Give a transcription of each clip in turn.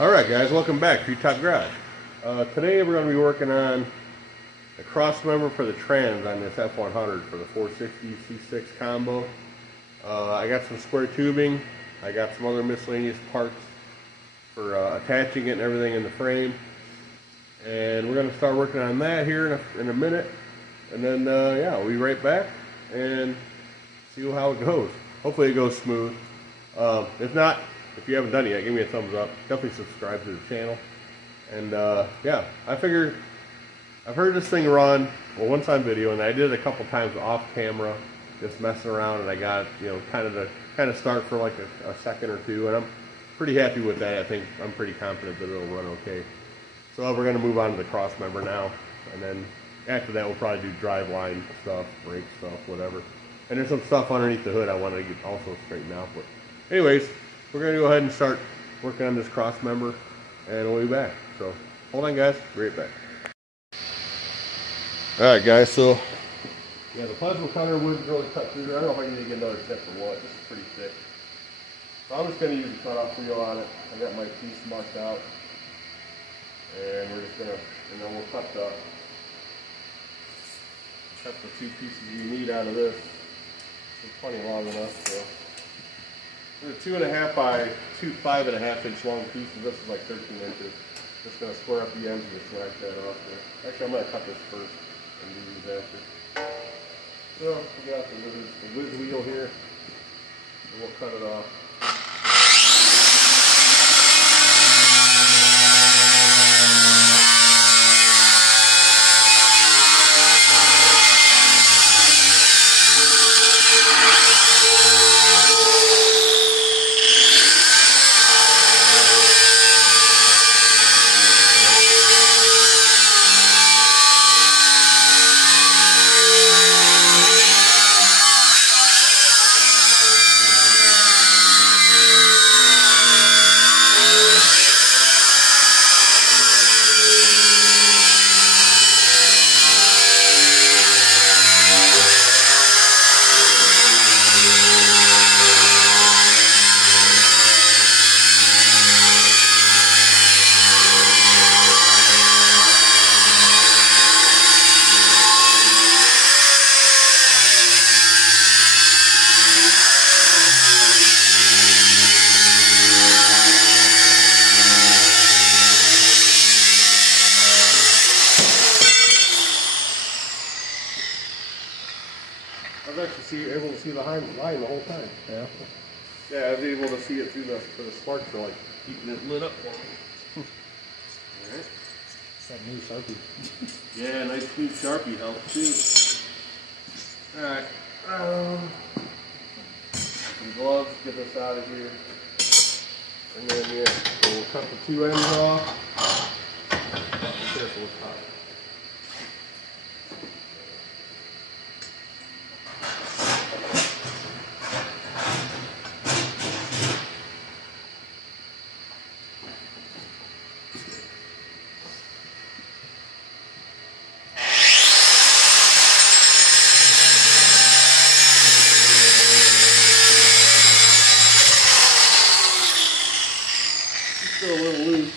Alright guys, welcome back to Top Garage. Today we're going to be working on a cross member for the trans on this f100 for the 460 C6 combo. I got some square tubing, I got some other miscellaneous parts for attaching it and everything in the frame. And we're going to start working on that here in a minute. And then yeah, we'll be right back and see how it goes. Hopefully it goes smooth. If not, if you haven't done it yet, give me a thumbs up. Definitely subscribe to the channel. And yeah, I figured I've heard this thing run once on video, and I did it a couple times off camera, just messing around, and I got kind of start for like a second or two, and I'm pretty happy with that. I think I'm pretty confident that it'll run okay. So we're gonna move on to the cross member now, and then after that we'll probably do driveline stuff, brake stuff, whatever. And there's some stuff underneath the hood I want to get also straightened out. But anyways, we're going to go ahead and start working on this cross member, and we'll be back. So hold on guys, be right back. Alright guys, so yeah, the plasma cutter wouldn't really cut through. I don't know if I need to get another tip or what. This is pretty thick. So I'm just going to use a cutoff wheel on it. I got my piece marked out. And we're just going to, and then we'll cut the two pieces you need out of this. It's plenty long enough. So there's a 2.5 by 2 5.5 inch long pieces. This is like 13 inches. Just going to square up the ends and just whack that off there. Actually, I'm going to cut this first and do these after. So we got the whiz wheel here, and we'll cut it off. I was actually able to see the line the whole time. Yeah. Yeah, I was able to see it through the sparks for like keeping it lit up for me. Alright. It's that new Sharpie. Yeah, nice new Sharpie helps too. Alright. Some gloves, get this out of here. And then yeah, so we'll cut the two ends off. Be careful with hot. Still a little loose.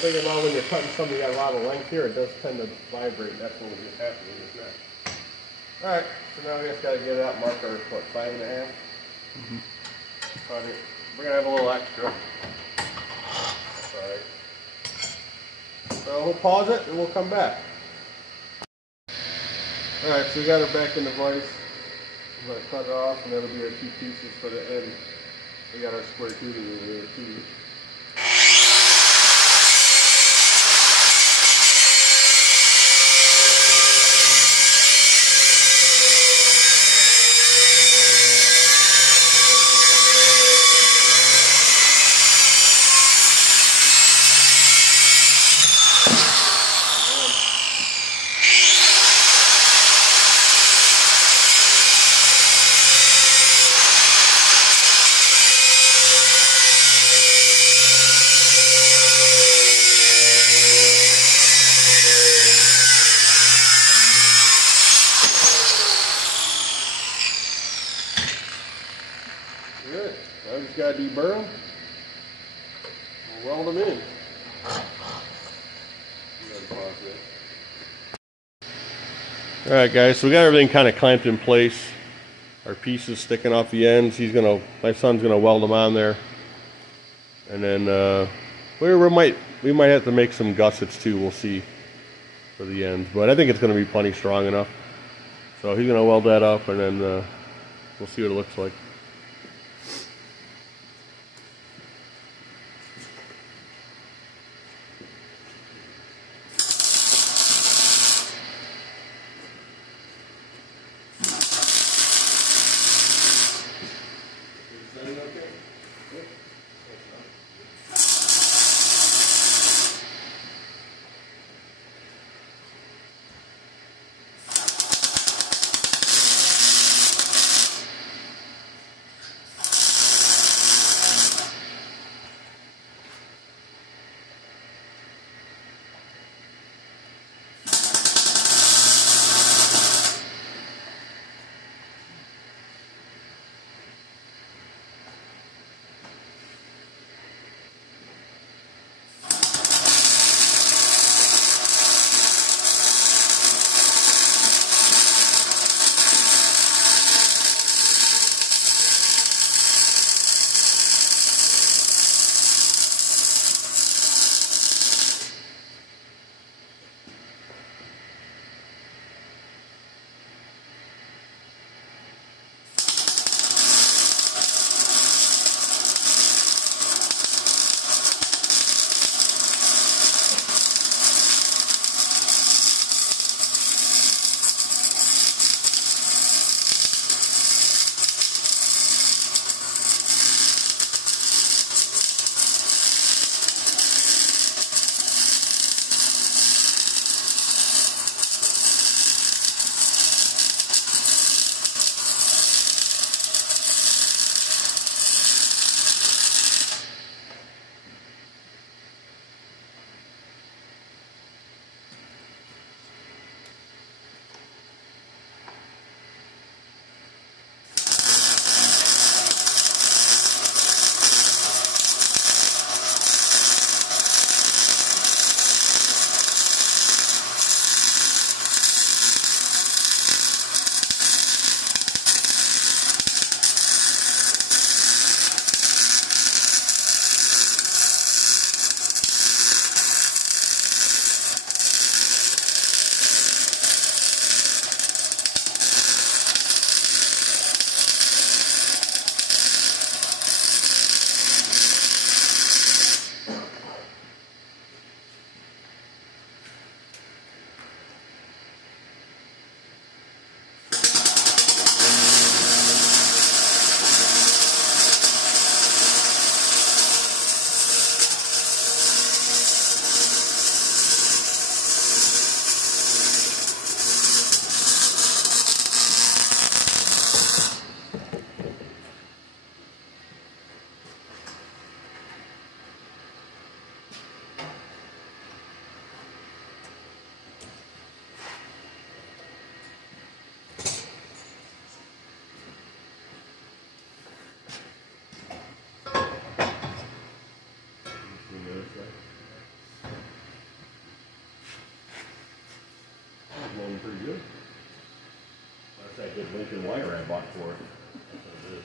thinking about when you're cutting something that got a lot of length here, it does tend to vibrate. That's when it gets happening, isn't it? Alright, so now we just got to get it out, mark our, what, 5.5? Cut it. We're going to have a little extra. Alright. So we'll pause it and we'll come back. Alright, so we got her back in the vise. We're going to cut it off and that'll be our 2 pieces for the end. We got our square tubing in here too. Good. Now we just got to deburr them. We'll weld them in. Alright guys, so we got everything kind of clamped in place. Our pieces sticking off the ends. My son's gonna weld them on there. And then we might have to make some gussets too, we'll see for the ends. But I think it's gonna be plenty strong enough. So he's gonna weld that up and then we'll see what it looks like. good Lincoln wire I bought for it. That's what it is.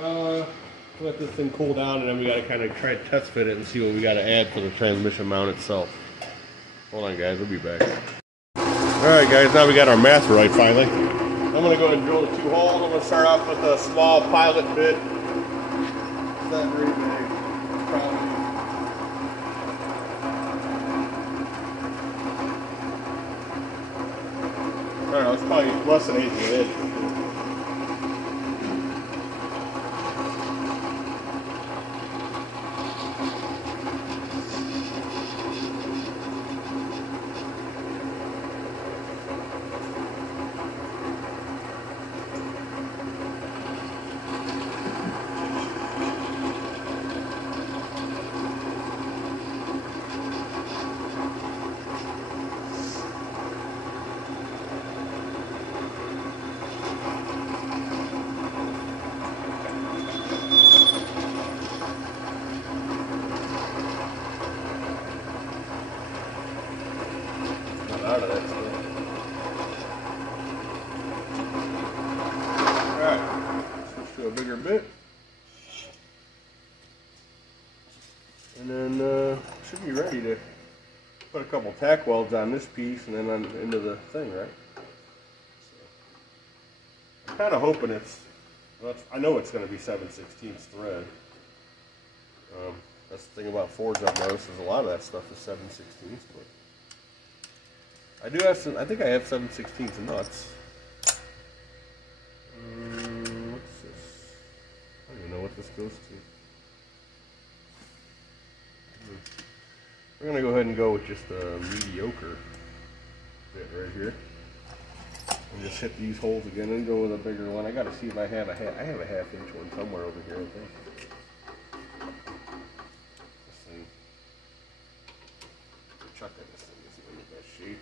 Alright, let this thing cool down and then we gotta kind of try to test fit it and see what we gotta add for the transmission mount itself. Hold on guys, we'll be back. Alright guys, now we got our math right finally. I'm gonna go ahead and drill the 2 holes. I'm gonna start off with a small pilot bit. It's not very big, probably. I don't know, it's probably less than 18 inches. Out of that stuff. Alright, switch to a bigger bit. And then should be ready to put a couple tack welds on this piece and then on into the thing, right? So, I'm kind of hoping it's, well, I know it's going to be 7/16 thread. That's the thing about Fords I've noticed is a lot of that stuff is 7/16, but I do have some, I think I have 7/16 nuts. What's this? I don't even know what this goes to. We're going to go ahead and go with just a mediocre bit right here. And just hit these holes again and go with a bigger one. I got to see if I have a half-inch one somewhere over here, I think. This thing. Chuck at this thing isn't in the best shape.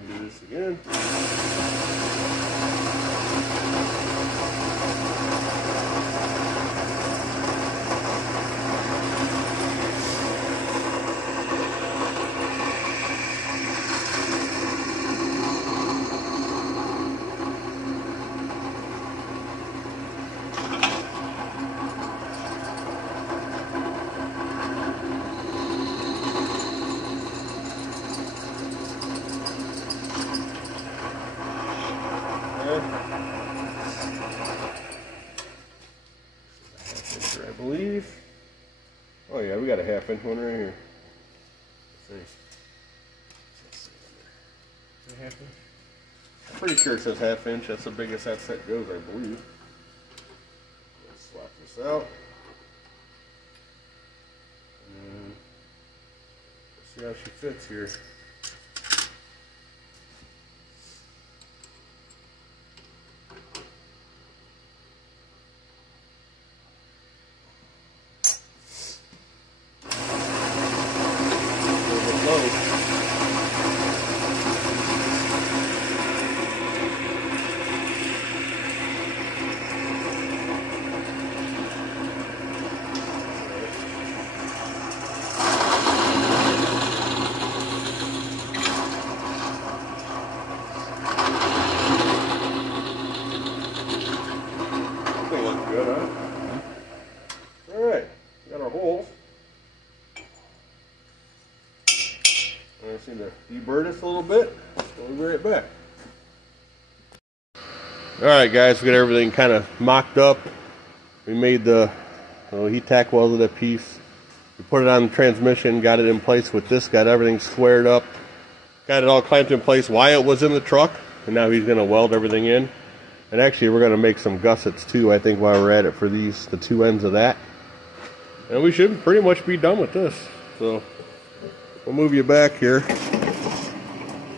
ahead and do this again. I believe. Oh yeah, we got a 1/2 inch one right here. Let's see. A 1/2 inch? I'm pretty sure it says 1/2 inch. That's the biggest that set goes, I believe. Let's swap this out. And let's see how she fits here. Good, huh? Alright, got our holes. I just need to deburr this a little bit. We'll be right back. Alright guys, we got everything kind of mocked up. We made the heat tack welded that piece. We put it on the transmission, got it in place with this, got everything squared up. Got it all clamped in place while it was in the truck. And now he's going to weld everything in. And actually, we're going to make some gussets too, I think, while we're at it for these, the two ends of that. And we should pretty much be done with this. So, we'll move you back here.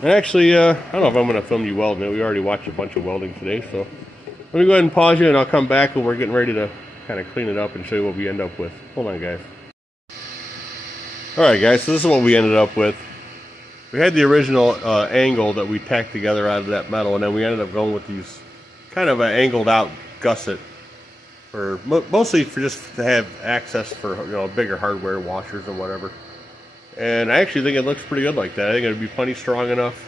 And actually, I don't know if I'm going to film you welding it. We already watched a bunch of welding today. So, let me go ahead and pause you, and I'll come back, and we're getting ready to kind of clean it up and show you what we end up with. Hold on, guys. Alright, guys, so this is what we ended up with. We had the original angle that we tacked together out of that metal, and then we ended up going with these kind of an angled out gusset for mostly for just to have access for bigger hardware washers and whatever. And I actually think it looks pretty good like that. I think it'd be plenty strong enough.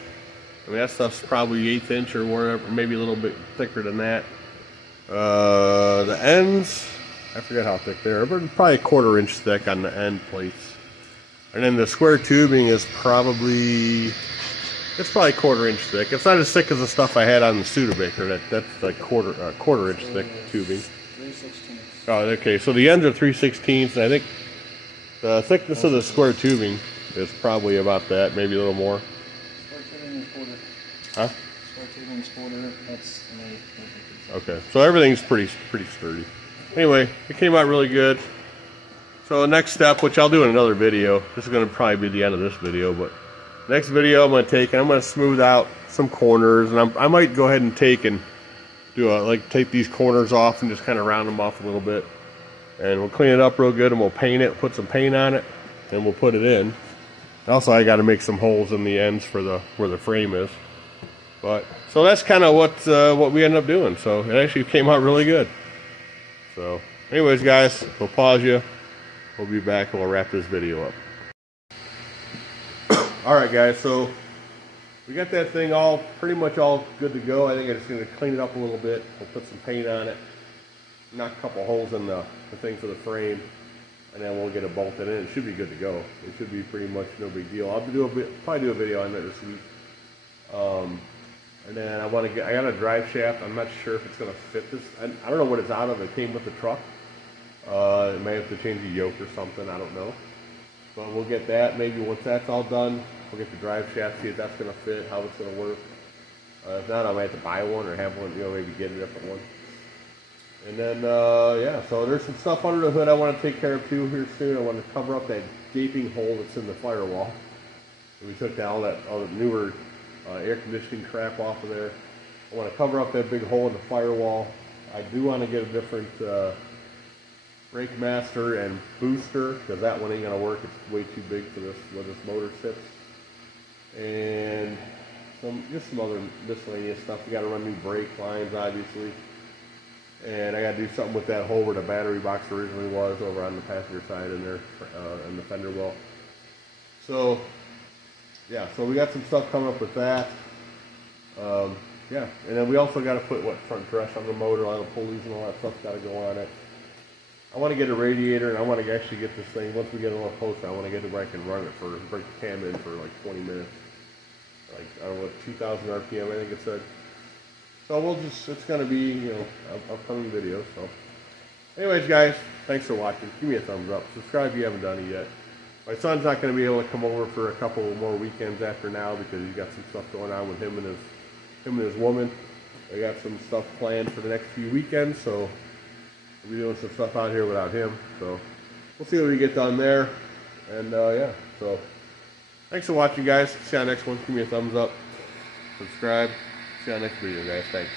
I mean, that stuff's probably 1/8 inch or whatever, maybe a little bit thicker than that. The ends, I forget how thick they are, but probably 1/4 inch thick on the end plates. And then the square tubing is probably 1/4 inch thick. It's not as thick as the stuff I had on the Studebaker. That's like quarter inch thick tubing. 3/16. Oh, okay. So the ends are 3/16, and I think the thickness of the square tubing is probably about that, maybe a little more. Square tubing is 1/4. Huh? Square tubing is 1/4. That's an 1/8. Okay. So everything's pretty sturdy. Anyway, it came out really good. So the next step, which I'll do in another video. This is going to probably be the end of this video, but next video I'm going to take and I'm going to smooth out some corners, and I might go ahead and take and do take these corners off and just kind of round them off a little bit, and we'll clean it up real good, and we'll paint it, put some paint on it, and we'll put it in. Also, I got to make some holes in the ends for where the frame is. But so that's kind of what we ended up doing. So it actually came out really good. So anyways, guys, we'll pause you. We'll be back and we'll wrap this video up. Alright guys, so we got that thing pretty much all good to go. I think I'm just going to clean it up a little bit. We'll put some paint on it, knock a couple holes in the thing for the frame, and then we'll get it bolted in. It should be good to go. It should be pretty much no big deal. I'll probably do a video on that this week. And then I got a drive shaft. I'm not sure if it's going to fit this. I don't know what it's out of. It came with the truck. It may have to change the yoke or something. I don't know. But we'll get that. Maybe once that's all done, we'll get the drive shaft, see if that's going to fit, how it's going to work. If not, I might have to buy one or have one, maybe get a different one. And then, yeah, so there's some stuff under the hood I want to take care of too here soon. I want to cover up that gaping hole that's in the firewall. And we took all the newer air conditioning crap off of there. I want to cover up that big hole in the firewall. I do want to get a different brake master and booster, because that one ain't going to work. It's way too big for this, where this motor sits. And just some other miscellaneous stuff. We got to run new brake lines, obviously, and I got to do something with that hole where the battery box originally was over on the passenger side in there, in the fender well. So yeah, so we got some stuff coming up with that. Yeah, and then we also got to put front dress on the motor, all the pulleys and all that stuff got to go on it. I want to get a radiator, and I want to actually get this thing, once we get it all closer, I want to get it where I can run it break the cam in for like 20 minutes. Like, I don't know what, 2,000 RPM, I think it said. So we'll just, it's going to be, you know, upcoming videos. So anyways, guys, thanks for watching. Give me a thumbs up. Subscribe if you haven't done it yet. My son's not going to be able to come over for a couple more weekends after now because he's got some stuff going on with him and his woman. I got some stuff planned for the next few weekends, so we'll be doing some stuff out here without him. So we'll see what we get done there. And yeah, so thanks for watching, guys. See you on the next one. Give me a thumbs up. Subscribe. See you on the next video, guys. Thanks.